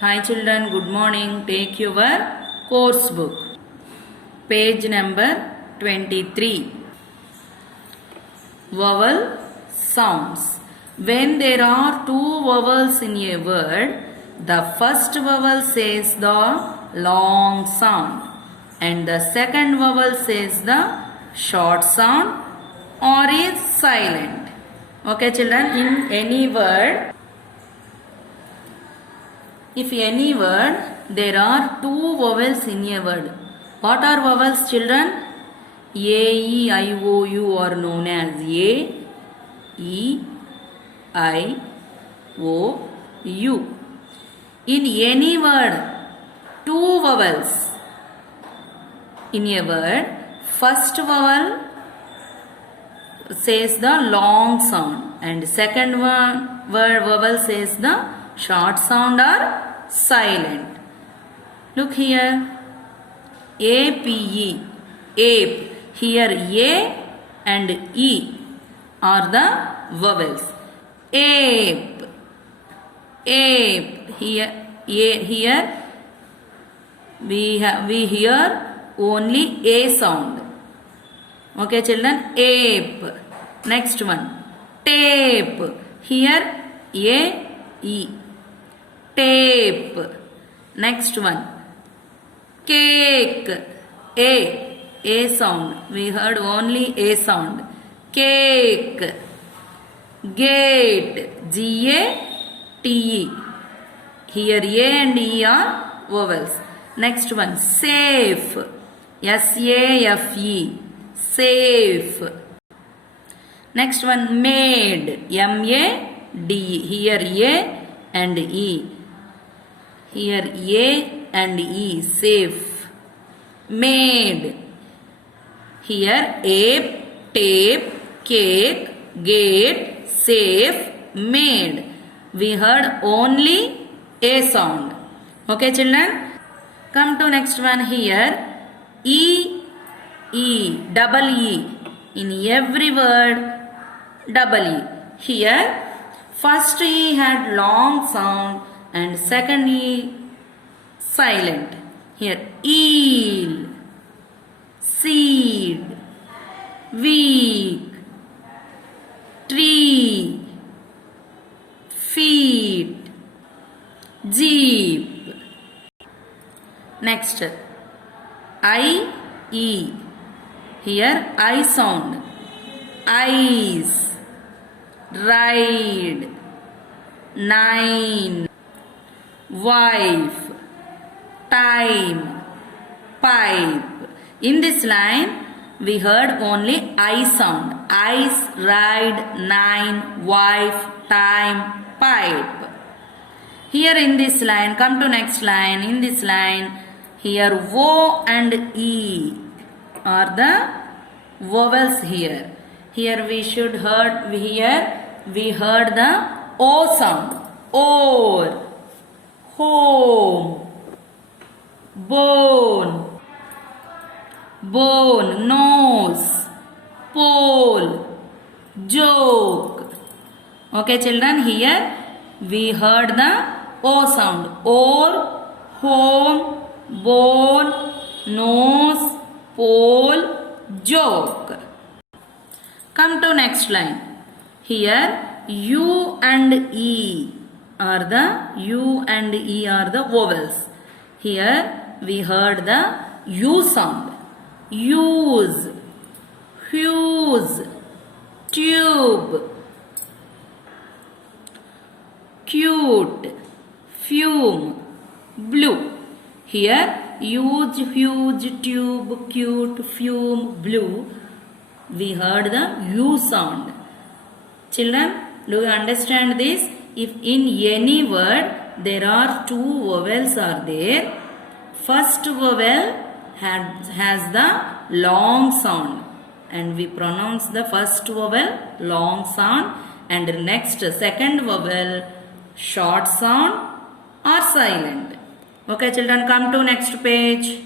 Hi children, good morning. Take your course book. Page number 23. Vowel sounds. When there are two vowels in a word, the first vowel says the long sound and the second vowel says the short sound or is silent. Okay children, in any word, if any word, there are two vowels in a word. What are vowels children? A, E, I, O, U are known as A, E, I, O, U. In any word, two vowels in a word, first vowel says the long sound and second vowel says the short sound or silent. Look here. A-P-E, ape. Here A and E are the vowels. Ape, ape. Here we hear only A sound. Okay children, ape. Next one, tape. Here A, E. Tape. Next one, cake. A sound. We heard only A sound. Cake. Gate. G-A-T-E. Here A and E are vowels. Next one, safe. S-A-F-E. Safe. Next one, made. M-A-D-E. Here A and E. Here A and E. Safe. Made. Here ape, tape, cake, gate, safe, made. We heard only A sound. Okay children? Come to next one here. E, E, double E. In every word, double E. Here, first E had long sound and second E silent. Here, eel, seed, week, tree, feet, jeep. Next, I, E. Here, I sound. Eyes, ride, nine, wife, time, pipe. In this line, we heard only I sound. Eyes, ride, nine, wife, time, pipe. Here in this line, come to next line. In this line, here O and E are the vowels here. Here we heard the O sound. Or, home, bone, bone, nose, pole, joke. Okay children, here we heard the O sound. Or, home, bone, nose, pole, joke. Come to next line. Here U and E are the vowels. Here we heard the U sound. Use, fuse, tube, cute, fume, blue. Here huge, huge, tube, cute, fume, blue. We heard the U sound. Children, do you understand this? If in any word there are two vowels are there, first vowel has the long sound and we pronounce the first vowel long sound and next second vowel short sound or silent. Okay children, come to next page.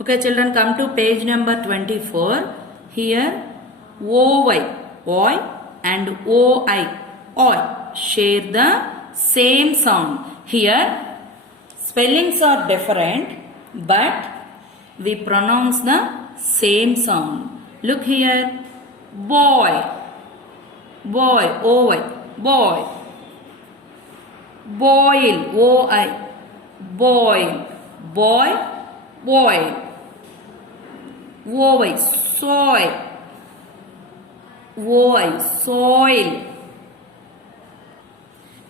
Okay children, come to page number 24. Here OY, OY and OI share the same sound. Here Spellings are different, but we pronounce the same sound. Look here. Boy. Boy. O-Y. Boy. Boil. O-I. Boil. Boy. Boil. O-Y. Soil. O-I. Soil.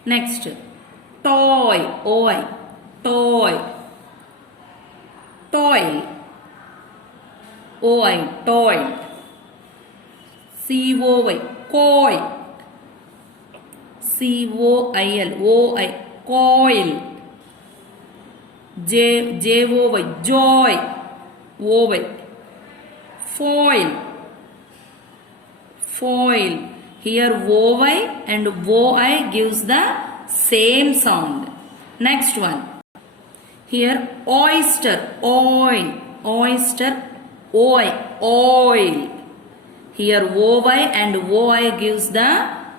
Next. Toy. O-I. Toy. Toil. O-I. Toil. C-O-Y. Coil. C-O-I-L. O-I. Coil. J-O-Y. Joy. O-Y. Foil. Foil. Here O-Y and O-I gives the same sound. Next one. Here oyster. Oil. Oyster. O-I. Oil. Here O-Y and O-I gives the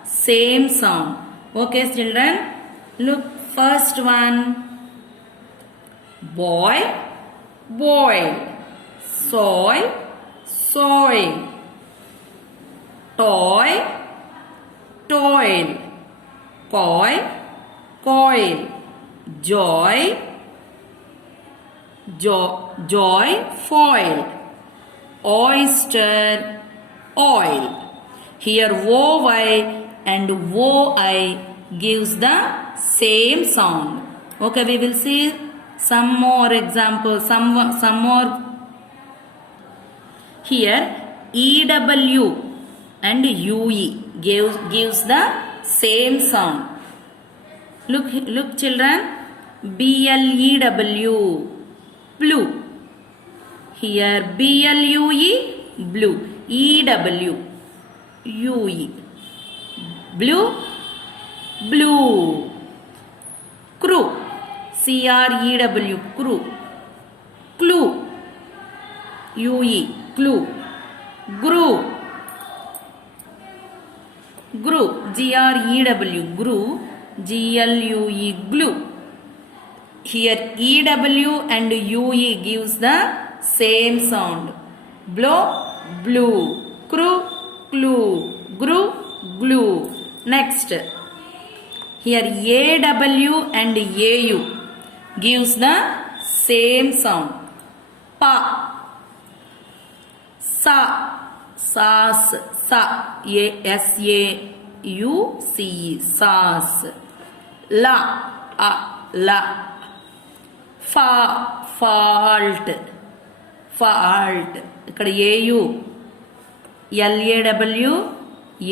same sound. Okay children. Look, first one. Boy. Boil. Soil. Soil. Toy. Toil. Coil. Coil. Joy. Joy. Foil. Oyster. Oil. Here O-Y and O-I gives the same sound. Okay, we will see some more examples, some more. Here E-W and U-E gives the same sound. Look children. B-L-E-W. Blue. Here B-L-U-E. Blue. E-W. U-E. Blue. Blue. Crew. C-R-E-W. Crew. Clue. U-E. Clue. Grew. Grew. G-R-E-W. Grew. G-L-U-E. Glue. Here E-W and U-E gives the same sound. Blow. Blue. Crew. Clue. Grew. Glue. Next. Here A-W and A-U gives the same sound. Pa. Sa. Sas. Sa. S-A-U-C-E. Sas. La. A. La. Fa. Fault. Fault. ఇక్కడ AU. L-A-W.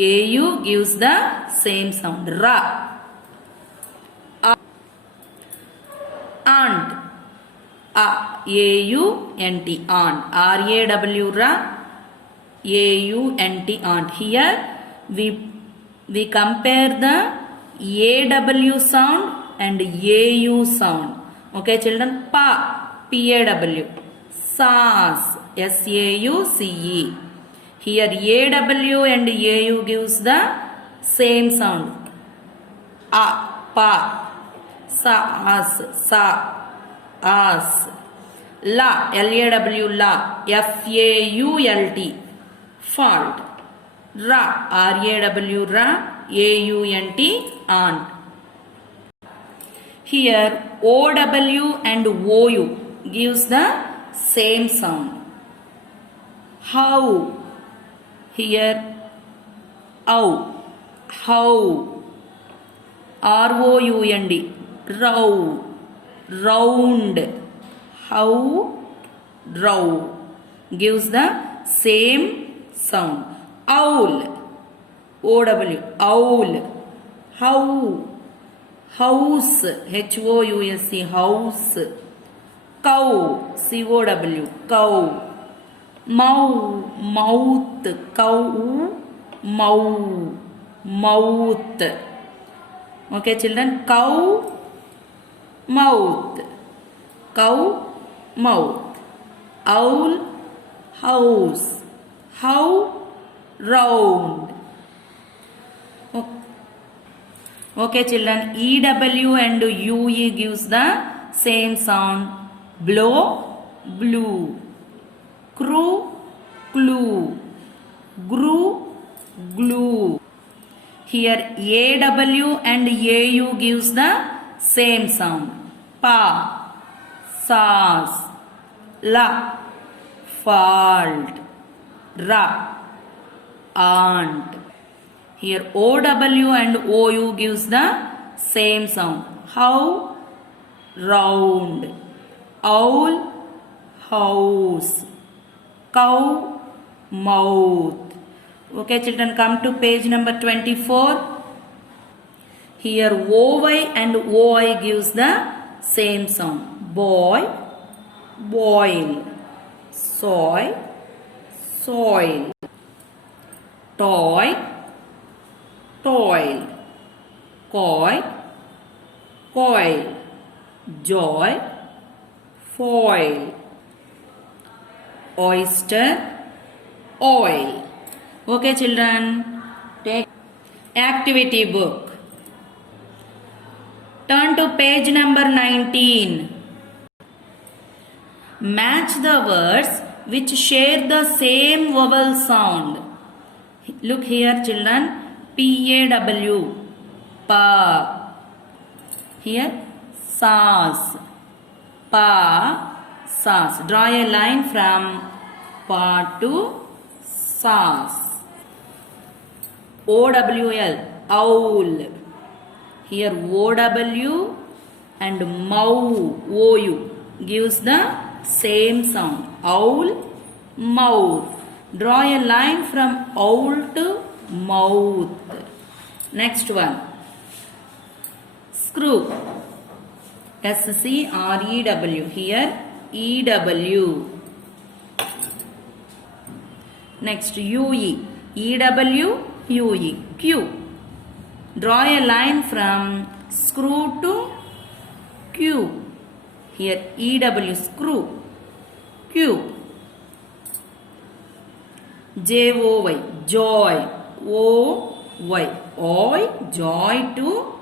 AU gives the same sound. Ra. Aunt. A-U-N-T. Aunt. R-A-W. Ra. A-U-N-T. Aunt. Here we compare the A-W sound and A-U sound. Okay children. Pa. P-A-W. Sas. S-A-U-C-E. Here A-W and A-U gives the same sound. A. Pa. Sa. As. Sa. As. La. L-A-W. La. F-A-U-L-T. Fault. Ra. R-A-W. Ra. A-U-N-T. Aunt. Here O-W and O-U gives the same sound. How. Here ow. How. R-O-U-N-D. Row. Round. How. Row gives the same sound. Owl. O-W. Owl. How. House. H-O-U-S-E. House. Cow. C-O-W. Cow. Mouth. Cow. Mouth. Okay children. Cow. Mouth. Cow. Mouth. Owl. House. How. Round. Okay children. E-W and U-E gives the same sound. Blow, blue. Crew, clue. Grew, glue. Here AW and AU gives the same sound. Pa, sauce. La, fault. Ra, aunt. Here OW and OU gives the same sound. How, round. Owl, house. Cow, mouth. Okay children, come to page number 24. Here OY and OI gives the same sound. Boy, boil. Soy, soil. Toy, toil. Coy, coil. Joy, foil. Oyster, oil. Okay children, take activity book. Turn to page number 19. Match the words which share the same vowel sound. Look here children, P-A-W, pa. Here, sauce, pa, sauce. Draw a line from pa to sauce. OWL, owl. Here OW and OU gives the same sound. Owl, mouth. Draw a line from owl to mouth. Next one. Screw. SCREW. Here EW. Next UE. EW, UE. Q. Draw a line from screw to Q. Here EW, screw. Q. JOY, joy. OY, oi, joy to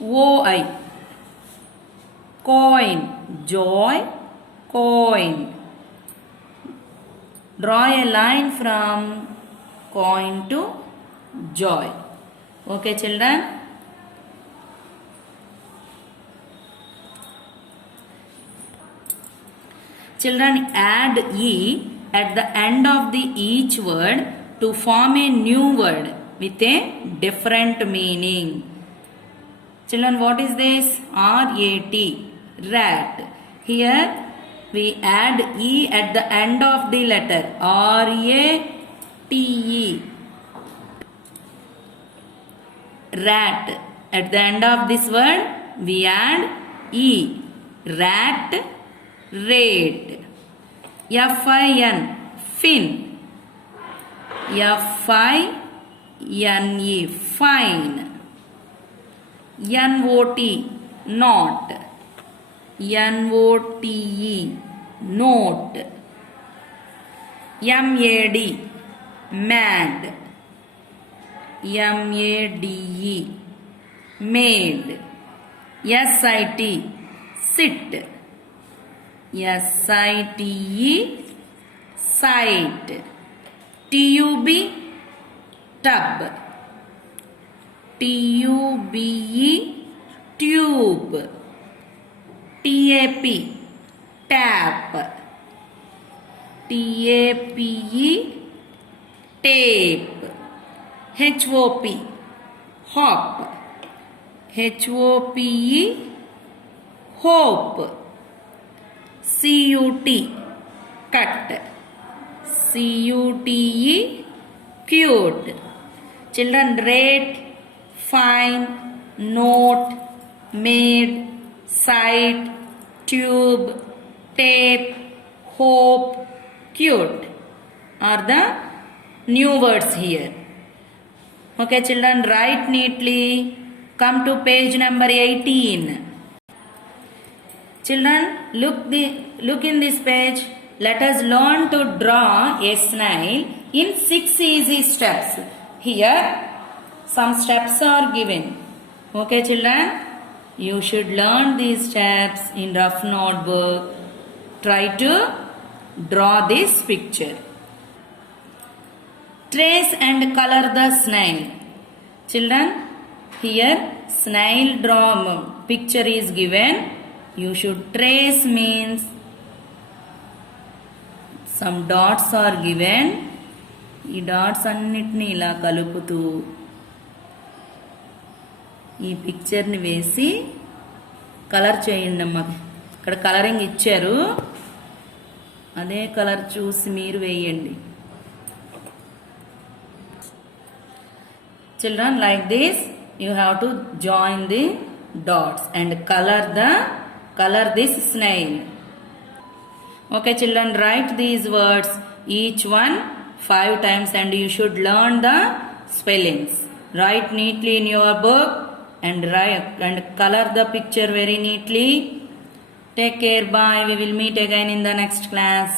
OI. Coin, joy, coin. Draw a line from coin to joy. Okay children. Children, add E at the end of the each word to form a new word with a different meaning. Children, what is this? R-A-T, rat. Here we add E at the end of the letter R-A-T-E. Rat. At the end of this word we add E. Rat, rate. F-I-N, fin. F-I-N-E, fine. N-O-T, not. N-O-T-E, note. M-A-D, mad. M-A-D-E, made. S-I-T, sit. S-I-T-E, sight. T-U-B, tub. T-U-B-E, tube. T-A-P, tap. T-A-P-E, tape. H-O-P, hop. H-O-P-E, hope. C-U-T, cut. C-U-T-E, cute. Children, rate, fine, note, made, sight, tube, tape, hope, cute are the new words here. Okay children, write neatly. Come to page number 18. Children, look in this page. Let us learn to draw a snail in 6 easy steps. Here some steps are given. Okay children, You should learn these steps in rough notebook. Try to draw this picture. Trace and color the snail. Children, here snail picture is given. You should trace means some dots are given. ఈ dots అన్నిటిని ఇలా కలుపుతూ ఈ పిక్చర్ని వేసి colour చేయండి అమ్మ. ఇక్కడ colouring ఇచ్చారు, అదే కలర్ చూసి మీరు వేయండి. Children, like this you have to join the dots and color this snail. Okay children, write these words each one 5 times and you should learn the spellings. Write neatly in your book and write and color the picture very neatly. Take care, bye. We will meet again in the next class.